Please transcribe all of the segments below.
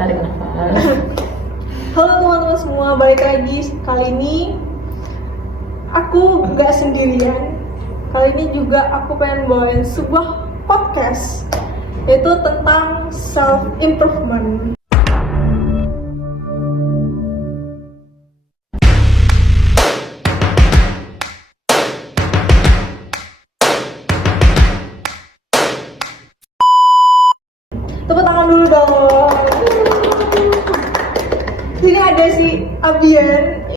tarik nafas. Halo teman-teman semua, balik lagi. Kali ini aku gak sendirian. Kali ini juga aku pengen bawain sebuah podcast, yaitu tentang self improvement. Tepuk tangan dulu dong. Sini ada si Abian.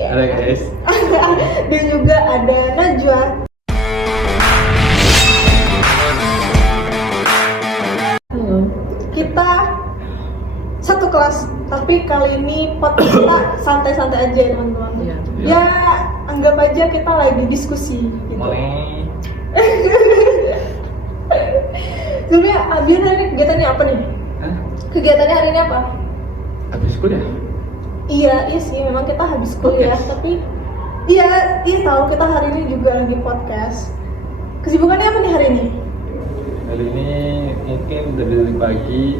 Halo guys. Dan juga ada Najwa. Halo. Kita satu kelas, tapi kali ini podcast kita santai-santai aja ya teman-teman. Iya. Ya anggap aja kita lagi diskusi gitu. Mulai. Sebenarnya Abian hari ini kegiatannya apa nih? Hah? Kegiatannya hari ini apa? Habis kuliah? Iya sih, memang kita habis kuliah, Podcast. tapi iya tahu kita hari ini juga lagi podcast. Kesibukannya apa nih hari ini? Kali ini mungkin dari pagi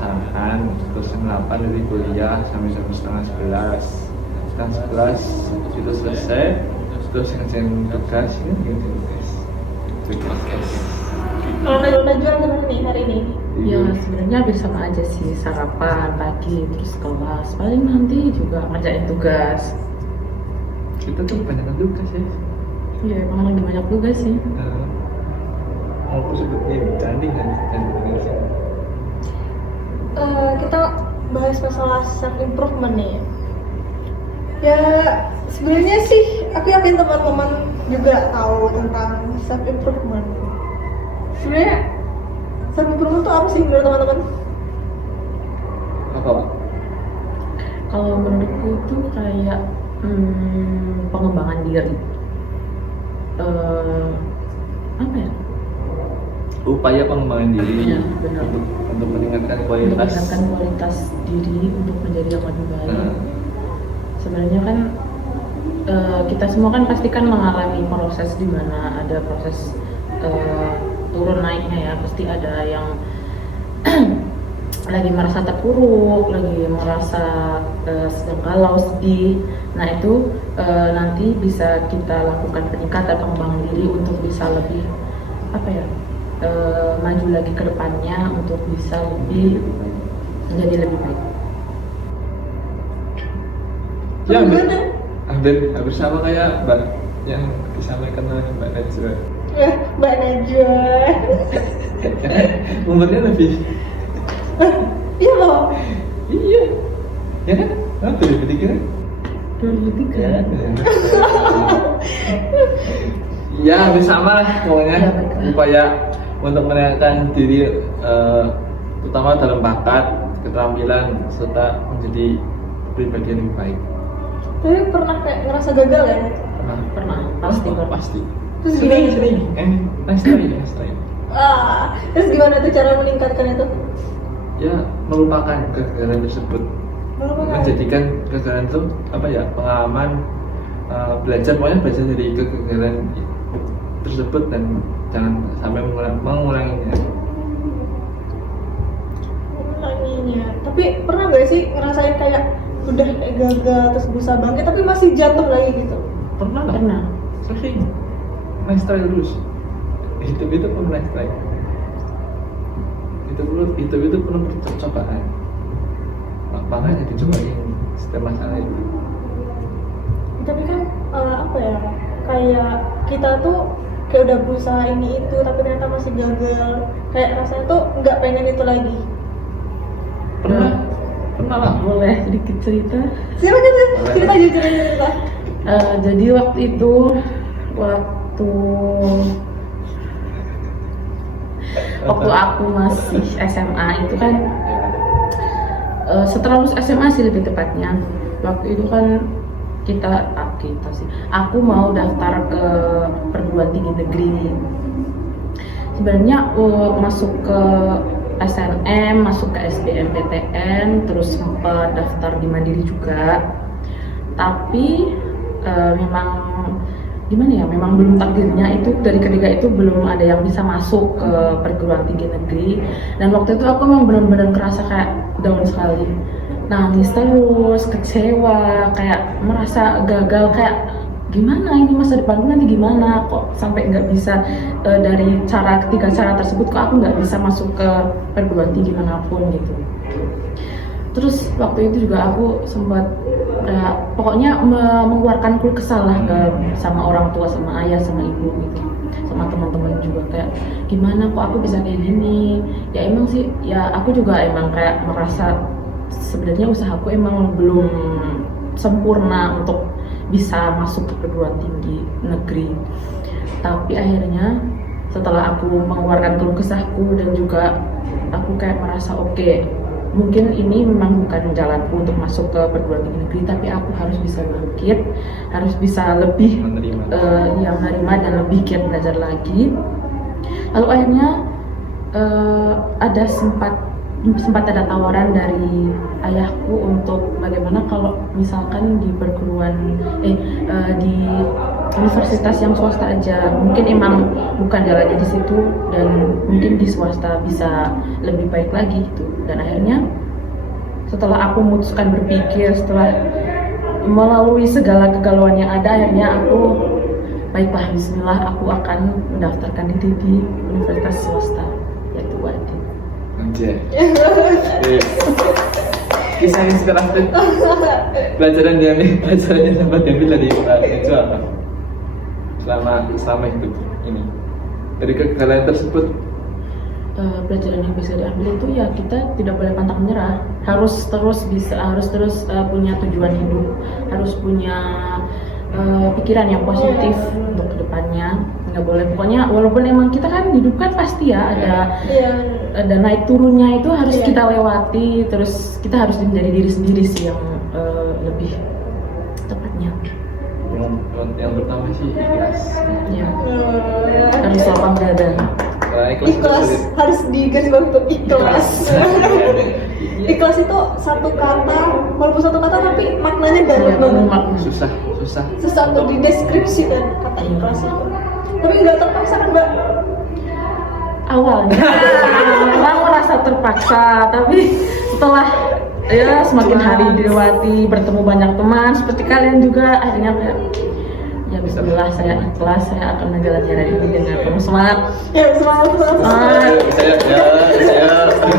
sarapan, terus jam 8 dari kuliah sampai jam setengah 11. Setengah 11 itu selesai, terus ngerjain tugas, Kalau Najwa gimana nih hari ini? Ya sebenarnya hampir sama aja sih, sarapan pagi terus kelas, paling nanti juga ngerjain tugas. Kita tuh banyak tugas ya. Iya emang lagi banyak tugas sih. Aku sebutnya bertanding dan Kita bahas masalah self improvement nih. Ya sebenarnya sih aku yakin teman-teman juga tahu tentang self improvement. Sebenarnya self improvement itu apa sih menurut teman-teman? apa Pak? Kalau menurutku itu kayak pengembangan diri. Apa ya? Upaya pengembangan diri Iya, benar. untuk meningkatkan Untuk kualitas. meningkatkan kualitas diri untuk menjadi yang lebih baik. Nah, Sebenarnya kan kita semua kan pasti kan mengalami proses di mana ada proses turun naiknya ya, pasti ada yang lagi merasa terpuruk, lagi merasa sedang galau, sedih. Nah itu nanti bisa kita lakukan peningkatan pengembangan diri untuk bisa lebih apa ya, maju lagi ke depannya untuk bisa lebih menjadi lebih baik. ya Gimana? hampir sama kayak Mbak yang disampaikan oleh Mbak Najwa. Mbak Najwa. Umurnya lebih. Iya loh. Iya. Ya kan? Apa ya pikiran? 2003. Ya, hampir sama lah pokoknya. Ya, baiklah. Upaya untuk meningkatkan diri, utama dalam bakat, keterampilan, serta menjadi pribadi yang lebih baik. Tapi pernah kayak ngerasa gagal ya? Pernah, pasti Oh, pernah. pasti. Terus Sering. gimana? Nice try. Terus gimana tuh cara meningkatkan itu? Ya, melupakan kegagalan tersebut. Menjadikan kegagalan itu apa ya, pengalaman, belajar dari kegagalan tersebut dan jangan sampai mengulanginya. Mengulanginya. Tapi pernah nggak sih ngerasain kayak udah kayak gagal terus berusaha bangkit tapi masih jatuh lagi gitu? Pernah lah. Pernah. Sering. Nice try terus. Hidup itu pun nice try. Hidup itu penuh percobaan. Makanya dicobain setiap masalah itu. Tapi kan apa ya, kayak kita tuh kayak udah berusaha ini itu tapi ternyata masih gagal, kayak rasanya tuh nggak pengen itu lagi. Pernah lah. Boleh sedikit cerita. Silakan cerita jujur cerita. Jadi waktu aku masih SMA itu kan setelah lulus SMA sih lebih tepatnya. Waktu itu kan aku mau daftar ke perguruan tinggi negeri. Sebenarnya masuk ke SNM, masuk ke SBMPTN, terus sempat daftar di Mandiri juga. Tapi memang gimana ya, memang belum takdirnya itu dari ketiga itu belum ada yang bisa masuk ke perguruan tinggi negeri. Dan waktu itu aku memang benar-benar kerasa kayak down sekali, nangis terus, kecewa, kayak merasa gagal, kayak gimana ini masa depanku nanti gimana, kok sampai nggak bisa dari tiga cara tersebut kok aku nggak bisa masuk ke perguruan tinggi manapun gitu. Terus waktu itu juga aku sempat pokoknya mengeluarkan keluh kesah lah sama orang tua, sama ayah, sama ibu gitu, sama teman-teman juga, kayak gimana kok aku bisa kayak gini. Ya emang sih, ya aku juga emang kayak merasa sebenarnya usahaku emang belum sempurna untuk bisa masuk ke perguruan tinggi negeri. Tapi akhirnya setelah aku mengeluarkan keluh kesahku dan juga aku kayak merasa oke, mungkin ini memang bukan jalanku untuk masuk ke perguruan tinggi negeri, tapi aku harus bisa bangkit, harus bisa lebih menerima dan lebih giat belajar lagi. Lalu akhirnya ada sempat ada tawaran dari ayahku untuk bagaimana kalau misalkan di perguruan di universitas yang swasta aja, mungkin emang bukan jalannya di situ dan mungkin di swasta bisa lebih baik lagi gitu. Dan akhirnya setelah aku memutuskan berpikir, setelah melalui segala kegalauan yang ada, akhirnya aku baiklah, bismillah, aku akan mendaftarkan diri di universitas swasta yaitu UAD. Anjay. Kisah inspiratif. Pelajarannya dapat diambil dari itu apa? Selama hidup ini. Dari kegagalan tersebut, pelajaran yang bisa diambil itu ya kita tidak boleh pantang menyerah, harus terus punya tujuan hidup, harus punya pikiran yang positif untuk kedepannya. Nggak boleh, pokoknya walaupun emang kita kan hidup kan pasti ya ada naik turunnya, itu harus kita lewati. Terus kita harus menjadi diri sendiri sih yang lebih tepatnya. Yang pertama sih ikhlas. Ya, harus lapang dada. Ikhlas harus digarisbawahi untuk ikhlas. Ikhlas itu satu kata, walaupun satu kata tapi maknanya dalam banget. Susah untuk dideskripsikan kata ikhlas itu. Tapi nggak terpaksa kan Mbak? Awalnya memang merasa terpaksa, tapi setelah ya semakin hari dilewati, bertemu banyak teman seperti kalian juga, akhirnya kayak ya bismillah, saya ikhlas, saya akan menjalani hari ini dengan penuh semangat. Ya semangat.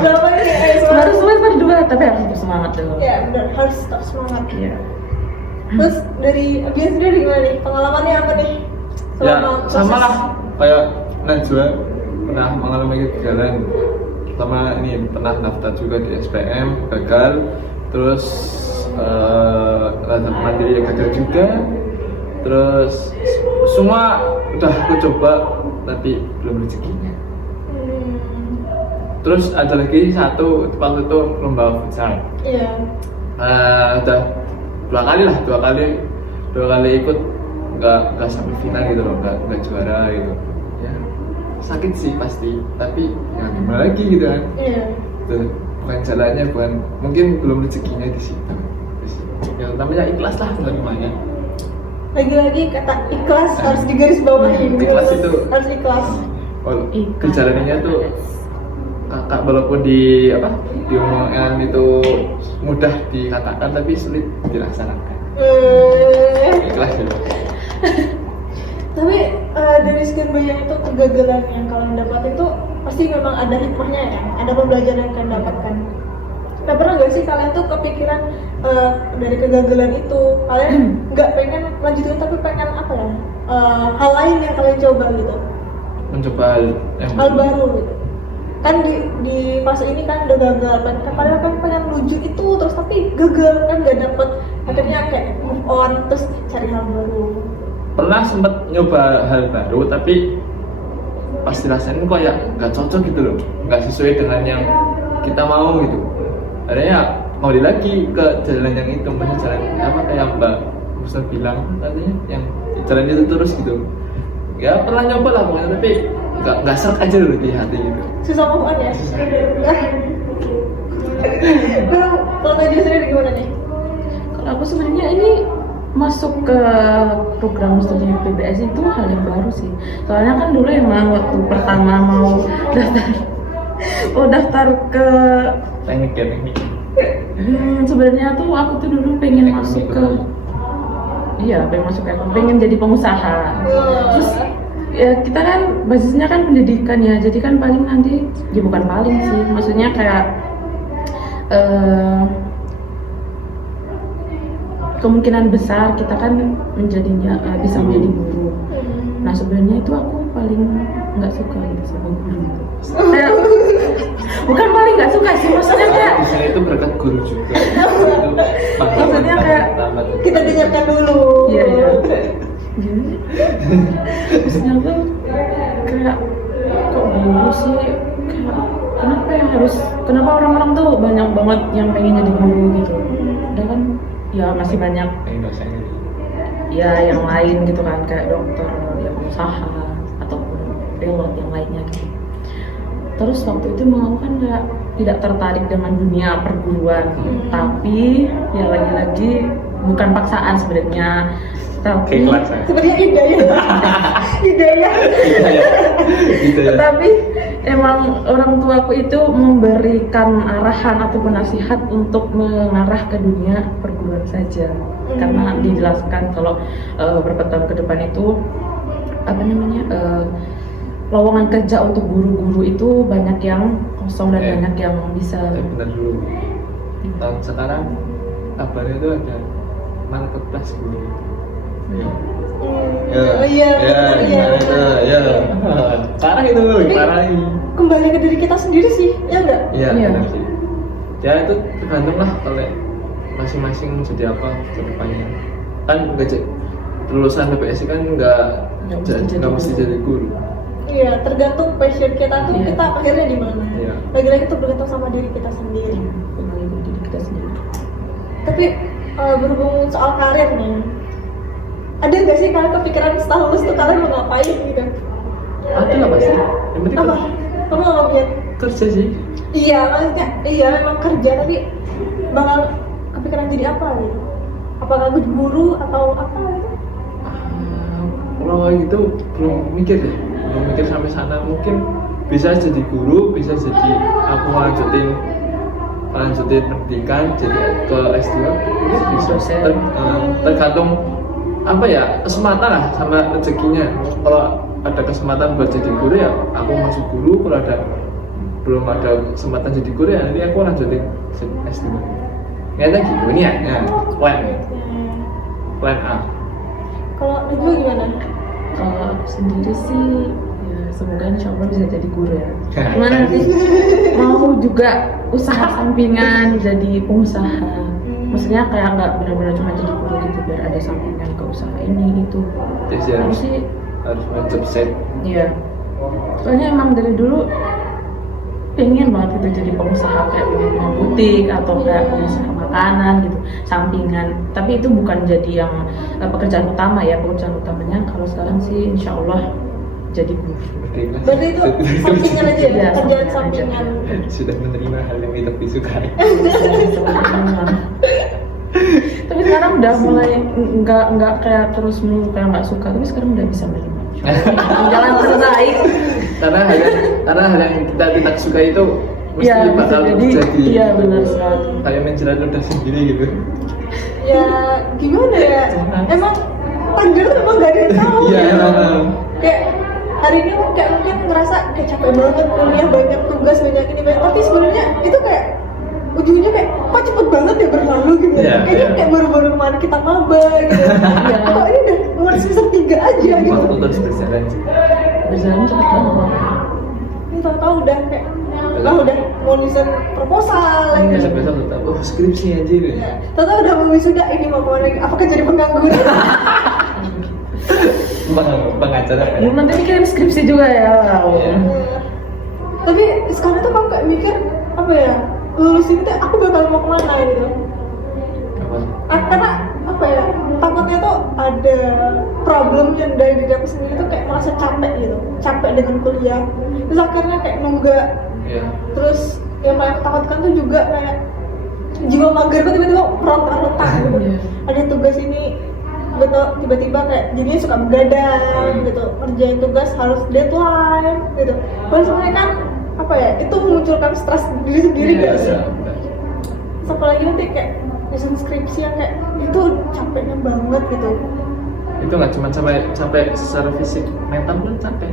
Berapa ini? Baru semester 2 tapi harus tetap semangat dulu. Ya benar, harus tetap semangat. Iya. Terus dari Abian sendiri gimana nih? Pengalamannya apa nih? Ya sama lah kayak Najwa, pernah mengalami kegagalan. Pertama ini pernah daftar juga di SPM, gagal. Terus daftar mandiri gagal juga. Terus semua udah aku coba tapi belum rezekinya. Terus ada lagi satu, waktu itu lomba futsal. Iya. Udah dua kali ikut, nggak sampai final gitu loh, nggak juara gitu. Ya sakit sih pasti, tapi ya gimana lagi gitu kan. Iya. Tuh, bukan jalannya, mungkin belum rezekinya di situ. Yang utamanya ikhlas lah menerimanya. Lagi-lagi kata ikhlas harus digarisbawahi. Ikhlas itu harus ikhlas. Perjalanannya tuh kakak, walaupun di omongan itu mudah dikatakan tapi sulit dilaksanakan. Ikhlas gitu. Tapi dari sekian banyak itu kegagalan yang kalian dapat itu pasti memang ada hikmahnya ya, ada pembelajaran yang kalian dapatkan. Nah, pernah nggak sih kalian tuh kepikiran dari kegagalan itu kalian nggak pengen lanjutin tapi pengen apa ya, hal lain yang kalian coba gitu, mencoba hal baru gitu kan. Di fase ini kan udah gagal kan, padahal kan pengen menuju itu terus tapi gagal kan, nggak dapet, akhirnya kayak move on terus cari hal baru. Pernah sempet nyoba hal baru tapi pas dirasain kok ya nggak cocok gitu loh, nggak sesuai dengan yang kita mau gitu. Akhirnya mau lagi ke jalan yang itu, masih jalan apa kayak Mbak Musa bilang tadinya, yang jalan itu terus gitu. Ya pernah nyoba lah pokoknya, tapi nggak serak aja loh di hati gitu. Susah move on ya. Kalau Najwa sendiri gimana nih? Kalau aku sebenarnya ini masuk ke program studi PBS itu hal yang baru sih. Soalnya kan dulu emang waktu pertama mau daftar ke teknik. sebenarnya tuh aku tuh dulu pengen masuk ke pengen jadi pengusaha. Terus ya kita kan basisnya kan pendidikan ya, jadi kan paling nanti ya bukan paling sih, maksudnya kayak kemungkinan besar kita kan bisa menjadi guru. Nah sebenarnya itu aku paling nggak suka gitu sama guru gitu. Kayak, bukan paling nggak suka sih, maksudnya kayak Di sana itu berkat guru juga. Itu maksudnya kayak Kita dengarkan dulu. iya gini. Maksudnya tuh kayak kok guru sih, kayak kenapa orang-orang tuh banyak banget yang pengen jadi guru gitu. Udah kan ya masih banyak ya yang lain gitu kan, kayak dokter, yang usaha ataupun pilot yang lainnya gitu. Terus waktu itu mau kan tidak tertarik dengan dunia perguruan, tapi ya lagi-lagi bukan paksaan sebenarnya, tapi Sebenarnya hidayah. tapi emang orang tuaku itu memberikan arahan ataupun nasihat untuk mengarah ke dunia perguruan saja, karena dijelaskan kalau beberapa tahun ke depan itu lowongan kerja untuk guru-guru itu banyak yang kosong dan banyak yang bisa. Benar dulu. Tahun sekarang kabarnya itu ada marketplace guru. Iya. Parah itu, parah ini. Kembali ke diri kita sendiri sih, ya enggak? Iya, Iya. benar sih. Ya itu tergantung lah kalau masing-masing jadi apa ke depannya. Kan lulusan PPSI kan nggak mesti jadi guru. Iya, tergantung passion kita tuh Iya. kita akhirnya di mana. Iya. Lagi-lagi itu bergantung sama diri kita sendiri. Kembali ke diri kita sendiri. Tapi berhubung soal karir nih, ada nggak sih kalian kepikiran setelah lulus tuh kalian mau ngapain gitu? Itu nggak pasti. Yang penting Apa? Kamu nggak ngomongin? kerja sih. Iya, maksudnya iya memang kerja, tapi bakal kepikiran jadi apa gitu? Apakah guru atau apa gitu? Kalau itu belum mikir sampai sana. Mungkin bisa jadi guru, bisa jadi aku lanjutin pendidikan jadi ke S2 bisa. Tergantung apa ya, kesempatan lah sama rezekinya. Kalau ada kesempatan buat jadi guru ya aku masuk guru, kalau belum ada kesempatan jadi guru ya nanti aku lanjutin S2. Kayaknya gitu ini ya, plan A. Kalau ibu gimana? Kalau aku sendiri sih ya semoga insya Allah bisa jadi guru ya. Ya, Cuma nanti mau juga usaha sampingan jadi pengusaha. Maksudnya kayak nggak benar-benar cuma jadi guru gitu, biar ada sampingan ke usaha ini itu. Jadi Aku sih harus mantap set. iya. Soalnya emang dari dulu pengen banget gitu jadi pengusaha, kayak punya butik atau kayak pengusaha makanan gitu, sampingan. Tapi itu bukan jadi yang pekerjaan utama ya. Pekerjaan utamanya kalau sekarang sih insya Allah jadi guru. Berarti itu sampingan aja ya, Iya, kerjaan sampingan aja. sampingan. Sudah menerima hal yang tidak disukai. Tapi sekarang udah mulai nggak kayak terus melulu kayak nggak suka, tapi sekarang udah bisa menerima. Jalan terbaik. Karena hal yang kita tidak suka itu mesti Iya, bisa bakal jadi. terjadi. Iya, benar sekali. Kayak menjerat udah sendiri gitu. Ya gimana ya? Emang takdir tuh emang gak ada yang tahu. Iya. gitu. Kayak hari ini kayak mungkin ngerasa kayak capek banget kuliah, banyak tugas, banyak ini banyak. Tapi sebenarnya itu kayak ujungnya kayak kok cepet banget ya berlalu gitu. Iya, Kayaknya iya. kayak baru-baru kemarin kita maba gitu. Kok ini udah umur semester 3 aja gitu. Waktu terus berjalan sih. Berjalan cepet banget. Ini tahu-tahu udah kayak udah mau nulisin proposal lagi. Besok-besok tetap skripsi anjir. Ya, tahu-tahu udah mau wisuda, ini mau kemana lagi? Apakah jadi pengangguran? Pengacara. Belum nanti mikirin skripsi juga ya. Wow. Iya. Tapi sekarang tuh kamu kayak mikir apa ya, lulus ini tuh aku bakal mau kemana gitu. Apa? Karena apa ya, takutnya tuh ada problem yang dari diri aku sendiri tuh kayak merasa capek gitu, capek dengan kuliah. Terus akhirnya kayak nunggak. Iya. Terus yang paling aku takutkan tuh juga kayak jiwa mager tuh tiba-tiba rontak-rontak gitu. Iya. Ada tugas ini betul tiba-tiba kayak jadinya suka begadang gitu, kerjain tugas harus deadline gitu. Padahal sebenarnya kan apa ya, itu memunculkan stres diri sendiri gak sih? Apalagi nanti kayak nyusun skripsi yang kayak itu capeknya banget gitu. Itu nggak cuma capek secara fisik, mental pun capek.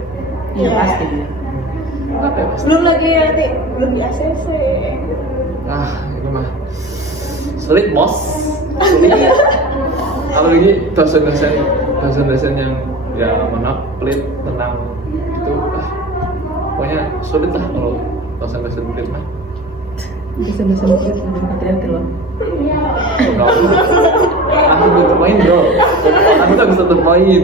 Iya Iya. pasti. Capek pasti. Belum lagi nanti belum di ACC. Itu mah sulit bos, sulit. Apalagi dosen-dosen yang ya pelit tentang itu, pokoknya sulit lah kalau dosen-dosen pelit mah. Bisa lebih hati-hati loh. Enggak, aku tutup poin bro, aku tak bisa tutup poin.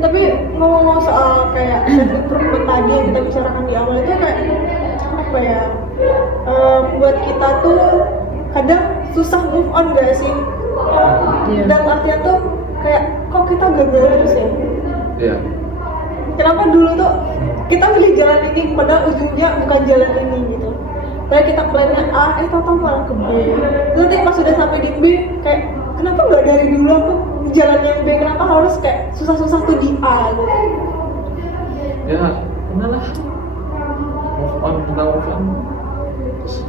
Tapi ngomong soal kayak self improvement tadi yang kita bicarakan di awal itu kayak apa ya, buat kita tuh kadang susah move on gak sih? Iya. Dan artinya tuh kayak kok kita gagal terus ya? Iya. Kenapa dulu tuh kita pilih jalan ini padahal ujungnya bukan jalan ini gitu. Kayak kita plannya A, tau malah ke B. Terus nanti pas sudah sampai di B, kayak kenapa nggak dari dulu aku di jalan yang B? Kenapa harus kayak susah-susah tuh di A gitu? Ya, udahlah. Move on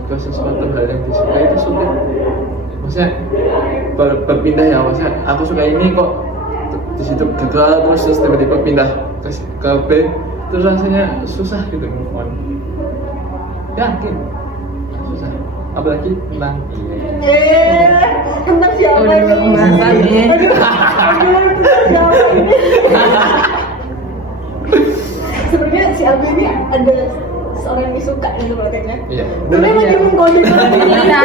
ke sesuatu hal yang disukai itu sulit. Maksudnya berpindah ya, maksudnya aku suka ini kok di situ gagal terus tiba-tiba pindah ke B, terus rasanya susah gitu move on. Yakin susah, apalagi tentang Tentang siapa Oh, ini? pembahasan nih. Aduh, tentang siapa ini? Sebenarnya si Abi ini ada seorang yang disuka gitu berarti ya. iya. Sebenarnya lagi mengkode Iya.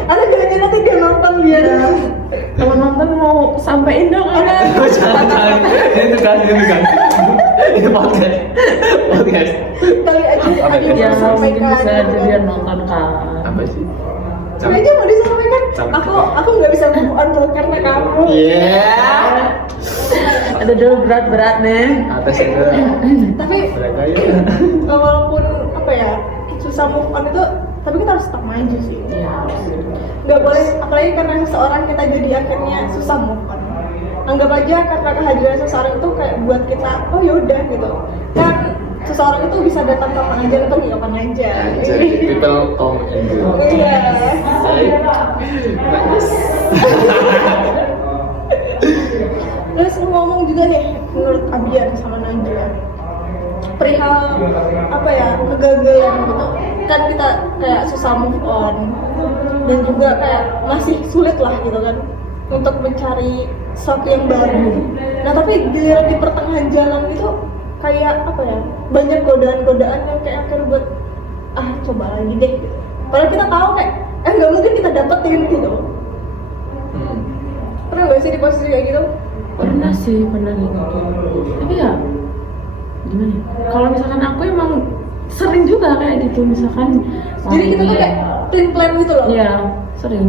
Ada kayaknya nanti dia nonton biar Kalau nonton mau sampein dong kan? Jangan, ini kan. Ini podcast. kali aja Apa ada ya? yang Ya mau mungkin disampaikan. bisa gitu dia kan. nonton kan. Apa sih? Sebenarnya mau disampaikan. Capek. Aku nggak bisa move on loh karena kamu. Iya. Ada dulu berat-berat nih. Atas itu. Tapi Mereka ya. walaupun apa ya susah move on itu, tapi kita harus tetap maju sih. Iya. Nggak boleh, apalagi karena seseorang kita jadi akhirnya susah move on. Anggap aja karena kehadiran seseorang itu kayak buat kita, oh yaudah gitu. Kan seseorang itu bisa datang kapan aja atau kapan aja. Jadi people come and go. Iya. Bagus. Terus ngomong juga nih menurut Abian sama Najwa perihal apa ya kegagalan gitu. Kan kita kayak susah move on dan juga kayak masih sulit lah gitu kan untuk mencari sesuatu yang baru. Nah tapi giliran di pertengahan jalan itu kayak apa ya, banyak godaan-godaan yang kayak akhirnya buat coba lagi deh gitu. Padahal kita tahu kayak nggak mungkin kita dapetin gitu. Pernah nggak sih di posisi kayak gitu? Pernah sih, pernah gitu. Tapi ya gimana ya? Kalau misalkan aku emang sering juga kayak gitu, misalkan Jadi kita tuh kayak plan gitu loh. Iya, sering.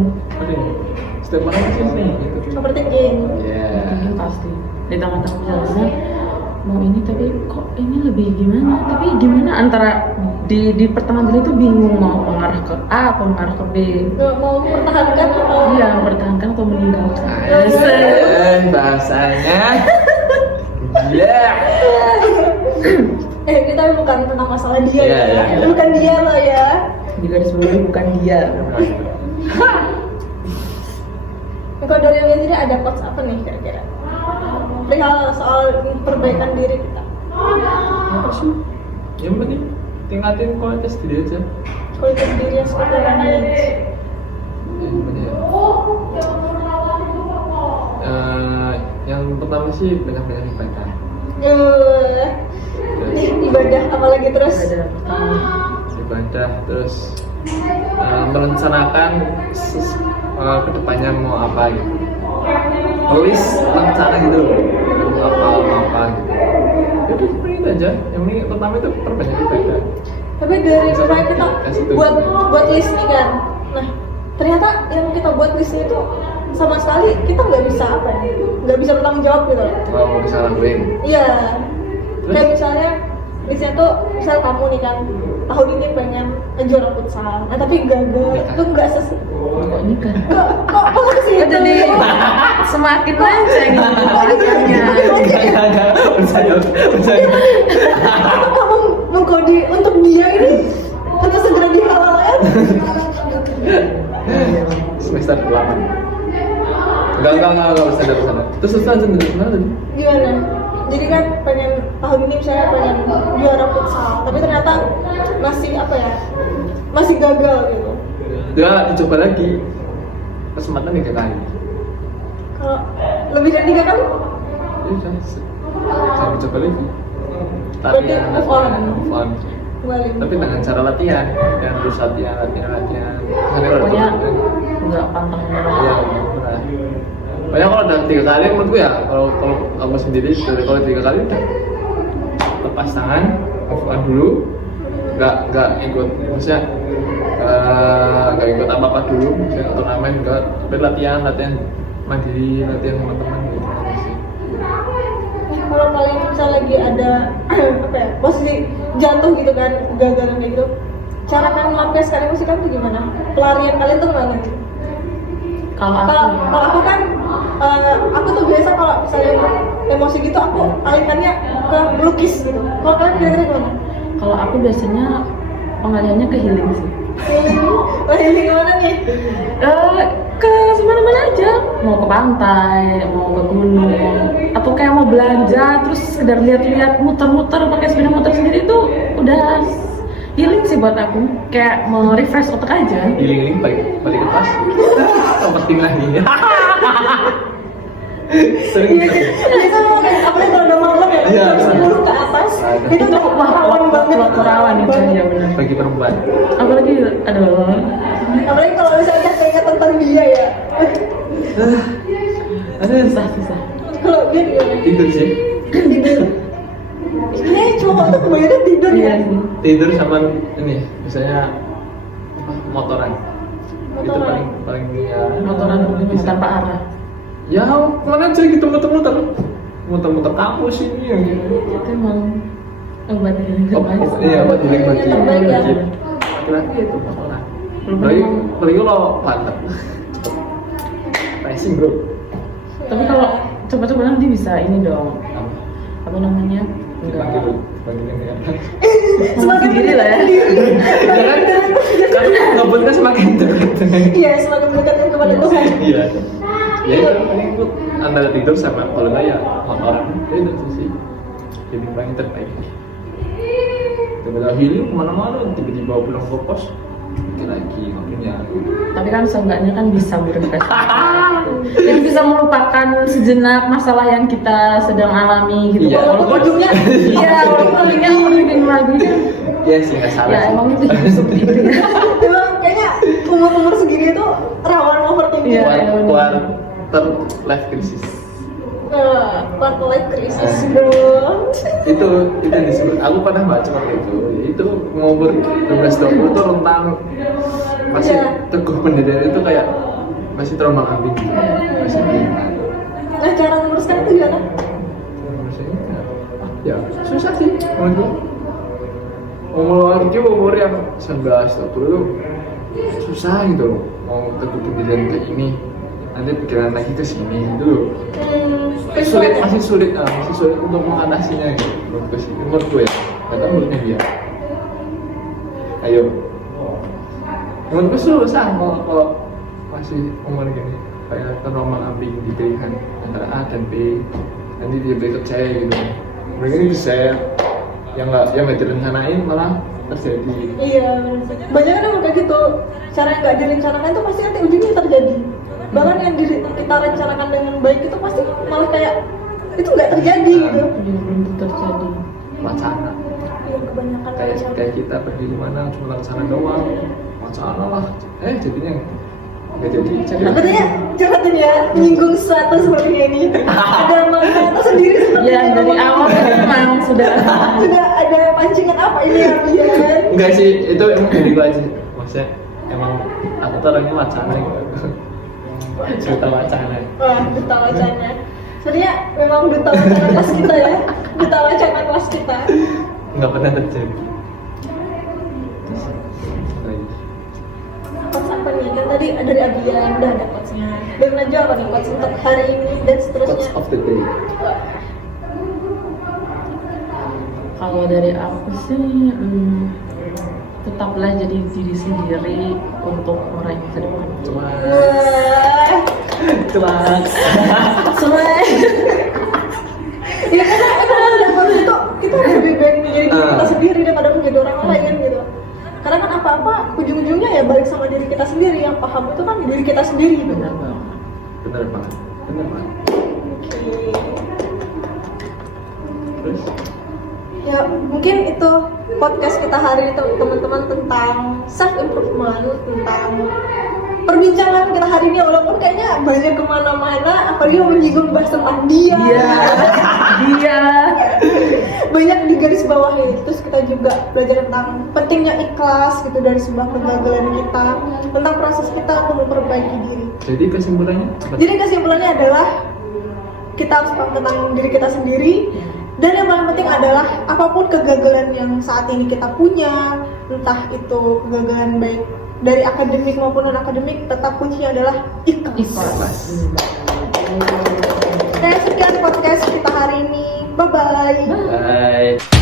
Setiap orang pasti nih gitu. Overthinking. Iya. Mungkin pasti di tengah-tengah jalannya mau ini tapi kok ini lebih gimana, tapi gimana antara di pertengahan jalan itu bingung mau mengarah ke A atau mengarah ke B. Nggak mau mempertahankan atau Iya, mempertahankan atau meninggalkan. Bahasanya. Iya. kita bukan tentang masalah dia Iya, ya. iya. Bukan dia loh ya. Di garis bawah bukan dia. Nah, kalau dari yang sini ada quotes apa nih kira-kira? Perihal soal perbaikan diri kita. Apa sih? Yang penting tingkatin kualitas diri aja. Kualitas diri yang seperti mana? Yang pertama sih banyak-banyak ibadah. Nih ibadah apalagi terus? Ada pertama. Ibadah terus merencanakan kedepannya mau apa gitu. Nulis rencana gitu loh. Mau apa gitu. Itu seperti itu aja. Yang penting pertama itu perbanyak ibadah. Tapi dari misalnya kita buat list nih kan. Nah, ternyata yang kita buat listnya itu sama sekali kita nggak bisa apa ya? Nggak bisa bertanggung jawab gitu. Kalau bisa lakuin. Iya. Kayak misalnya biasanya tuh misal kamu nih kan tahun ini pengen juara futsal, tapi gagal, itu nggak Kok nikah? kok ke situ? Jadi semakin lenceng Enggak, bercanda. Apa kamu mengkode untuk dia ini harus segera dihalalkan? Semester 8. Enggak bercanda. Terus tadi. Gimana? Jadi kan pengen tahun ini misalnya pengen juara futsal, tapi ternyata masih gagal gitu. Dia dicoba lagi. Kesempatan 3 kali. Kalau lebih dari 3 kali, Iya, saya dicoba lagi. Berarti move on. Move on. kembali. Tapi dengan cara latihan, yang terus latihan. Karena udah Pokoknya coba kan. nggak pantang menyerah. Iya, benar. Pokoknya kalau udah 3 kali menurutku ya, kalau kamu sendiri kalau 3 kali udah lepas tangan, move on dulu, nggak ikut, maksudnya nggak ikut apa dulu, misalnya turnamen nggak, tapi latihan mandiri, latihan sama teman gitu. Kalau kalian misal lagi ada posisi jatuh gitu kan, gagalan kayak gitu, cara kalian melampiaskan emosi kalian tuh gimana? Pelarian kalian tuh kemana? Kalau aku Kalau ya, aku kan, aku tuh biasa kalau misalnya emosi gitu aku alihkannya ke melukis gitu. Kalau kalian kira-kira gimana? kalau aku biasanya pengalihannya ke healing sih. Healing kemana nih? Ke semana-mana aja, mau ke pantai, mau ke gunung, atau kayak mau belanja, terus sekedar lihat-lihat, muter-muter pakai sepeda motor sendiri itu udah healing sih buat aku, kayak merefresh otak aja. Healing balik ke kelas. Penting lagi. Sering. Iya, kita apalagi kalau udah malam ya, Iya, jam 10 ke atas, itu udah rawan banget. Rawan itu Banget. ya benar. Bagi perempuan. Apalagi aduh, Apalagi kalau misalnya keinget tentang dia ya. susah. Kalau dia gimana? Tidur sih. Tidur. Ini cowok tuh kebanyakan tidur ya. Iya sih. Tidur sama ini, misalnya motoran. Itu Motoran. paling ya. Motoran tanpa arah. Ya, mana aja gitu muter-muter kampus ini ya gitu. Itu emang obat healing terbaik. Iya, buat healing bagi Terbaik ya. laki-laki itu motoran. Belum. Apalagi kalau pantat. Racing bro. Tapi kalau coba-coba nanti bisa ini dong, apa namanya? Dipanggil ini ya. Semakin diri lah ya. Jangan, karena ngebutnya semakin dekat. Iya, semakin mendekatkan kepada Tuhan. Iya. Ya itu paling itu antara tidur sama kalau nggak ya motoran itu sih. Jadi paling terbaik. Tiba-tiba healing kemana-mana, tiba-tiba pulang ke pos, mikir lagi makanya. Tapi kan seenggaknya kan bisa berefleksi. Jadi bisa melupakan sejenak masalah yang kita sedang alami gitu. Iya. Walaupun ujungnya, iya, walaupun ujungnya bikin lagi kan. Iya sih nggak salah. Ya sih. emang itu seperti itu ya. Emang kayaknya umur segini tuh rawan overthinking. Iya. Quarter life crisis. Quarter life crisis bro. Itu yang disebut. Aku pernah baca waktu itu umur 12-20 tuh rentang masih Iya. teguh pendirian itu kayak masih terombang ambing gitu. Masih bingung. Nah, cara meluruskan itu gimana? Ya susah sih menurutku. Umur yang 19-20 tuh susah gitu loh. Mau teguh pendirian ke ini, nanti pikiran lagi ke sini gitu loh. Masih sulit untuk mengatasinya gitu menurutku ya. Kata menurutnya dia. Ayo. Menurutku susah kalau masih umur gini kayak terombang ambing di pilihan antara A dan B, nanti dia berikut C gitu. Mereka ini bisa yang nggak direncanain malah terjadi. Iya, banyak kan emang kayak gitu. Cara yang nggak direncanakan tuh pasti nanti ujungnya terjadi. Bahkan yang kita rencanakan dengan baik itu pasti malah kayak itu nggak terjadi gitu. Juga belum tentu terjadi. Wacana Iya, kebanyakan rencana. kayak kita pergi kemana cuma rencana doang, wacana lah, jadinya nggak jadi. Katanya curhatin ya, menyinggung sesuatu seperti ini. Ada makna tersendiri seperti Ya ini. dari awal memang sudah. Sudah ada pancingan apa ini ya, Bian? Enggak sih, itu emang dari gua aja. Maksudnya emang aku tuh orangnya wacana gitu. Cerita wacana. Wah, duta wacana. Sebenarnya memang duta wacana kelas kita ya. Duta wacana kelas kita. nggak pernah terjadi. Lagi. Quotes apa nih? Kan tadi dari Abian udah ada quotesnya. Dan aja apa nih quotes untuk hari ini dan seterusnya. Quotes of the day. Kalau dari aku sih, tetaplah jadi diri sendiri untuk meraih masa depan. Wah, Cuak. selain ya karena itu kita lebih baik menjadi diri kita sendiri daripada menjadi orang lain gitu. Karena kan apa-apa ujung-ujungnya ya balik sama diri kita sendiri, yang paham itu kan diri kita sendiri gitu. Benar banget. Bener banget. Bener banget. Oke. Terus? Ya mungkin itu podcast kita hari ini teman-teman tentang self improvement, tentang perbincangan kita hari ini, walaupun kayaknya banyak kemana-mana, apalagi menyinggung bahas tentang dia. Dia. Banyak di garis bawah ini. Terus kita juga belajar tentang pentingnya ikhlas gitu dari sebuah kegagalan kita, tentang proses kita untuk memperbaiki diri. Jadi kesimpulannya? Jadi kesimpulannya adalah kita harus paham tentang diri kita sendiri. Dan yang paling penting adalah apapun kegagalan yang saat ini kita punya, entah itu kegagalan baik dari akademik maupun non akademik, tetap kuncinya adalah ikhlas. Ikhlas. Nah, sekian podcast kita hari ini. Bye bye. Bye.